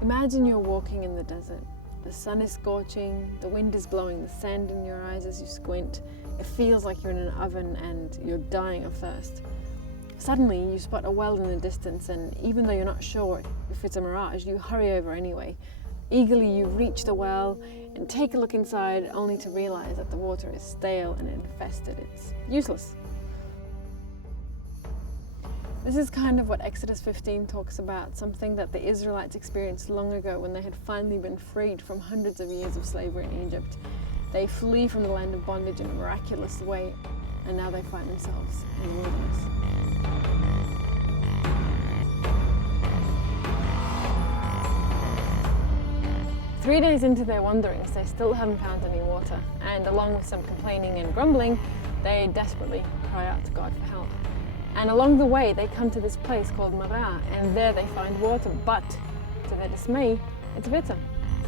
Imagine you're walking in the desert. The sun is scorching, the wind is blowing the sand in your eyes as you squint. It feels like you're in an oven and you're dying of thirst. Suddenly you spot a well in the distance, and even though you're not sure if it's a mirage, you hurry over anyway. Eagerly you reach the well and take a look inside, only to realize that the water is stale and infested. It's useless. This is kind of what Exodus 15 talks about, something that the Israelites experienced long ago when they had finally been freed from hundreds of years of slavery in Egypt. They flee from the land of bondage in a miraculous way, and now they find themselves in the wilderness. Three days into their wanderings, they still haven't found any water, and along with some complaining and grumbling, they desperately cry out to God for help. And along the way, they come to this place called Marah, and there they find water, but to their dismay, it's bitter.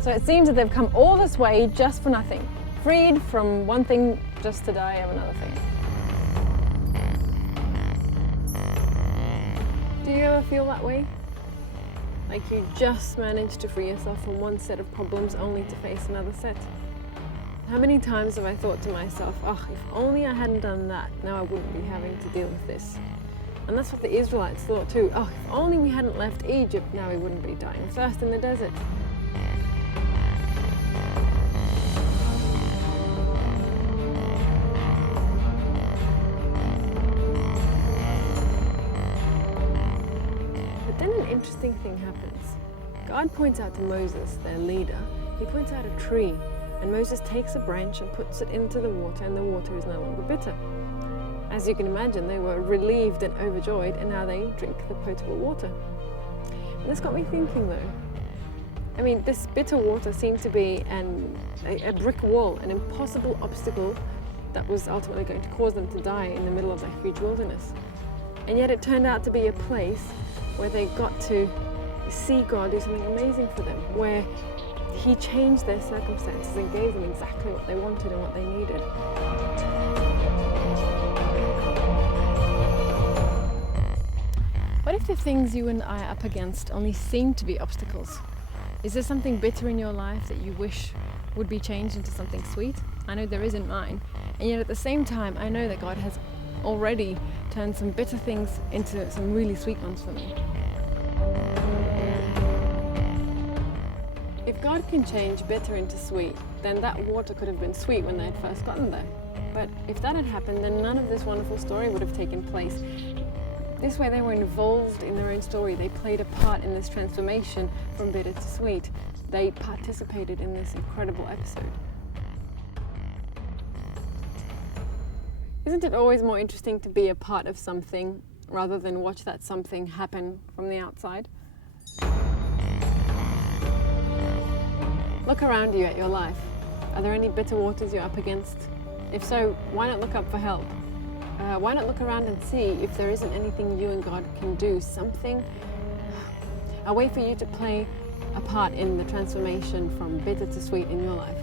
So it seems that they've come all this way just for nothing, freed from one thing just to die of another thing. Do you ever feel that way? Like you just managed to free yourself from one set of problems only to face another set? How many times have I thought to myself, oh, if only I hadn't done that, now I wouldn't be having to deal with this. And that's what the Israelites thought too. Oh, if only we hadn't left Egypt, now we wouldn't be dying of thirst in the desert. But then an interesting thing happens. God points out to Moses, their leader, he points out a tree. And Moses takes a branch and puts it into the water, and the water is no longer bitter. As you can imagine, they were relieved and overjoyed, and now they drink the potable water. And this got me thinking though. I mean, this bitter water seemed to be a brick wall, an impossible obstacle that was ultimately going to cause them to die in the middle of that huge wilderness. And yet it turned out to be a place where they got to see God do something amazing for them, where He changed their circumstances and gave them exactly what they wanted and what they needed. What if the things you and I are up against only seem to be obstacles? Is there something bitter in your life that you wish would be changed into something sweet? I know there is in mine, and yet at the same time I know that God has already turned some bitter things into some really sweet ones for me. If God can change bitter into sweet, then that water could have been sweet when they had first gotten there. But if that had happened, then none of this wonderful story would have taken place. This way they were involved in their own story. They played a part in this transformation from bitter to sweet. They participated in this incredible episode. Isn't it always more interesting to be a part of something rather than watch that something happen from the outside? Look around you at your life. Are there any bitter waters you're up against? If so, why not look up for help? Why not look around and see if there isn't anything you and God can do, something, a way for you to play a part in the transformation from bitter to sweet in your life?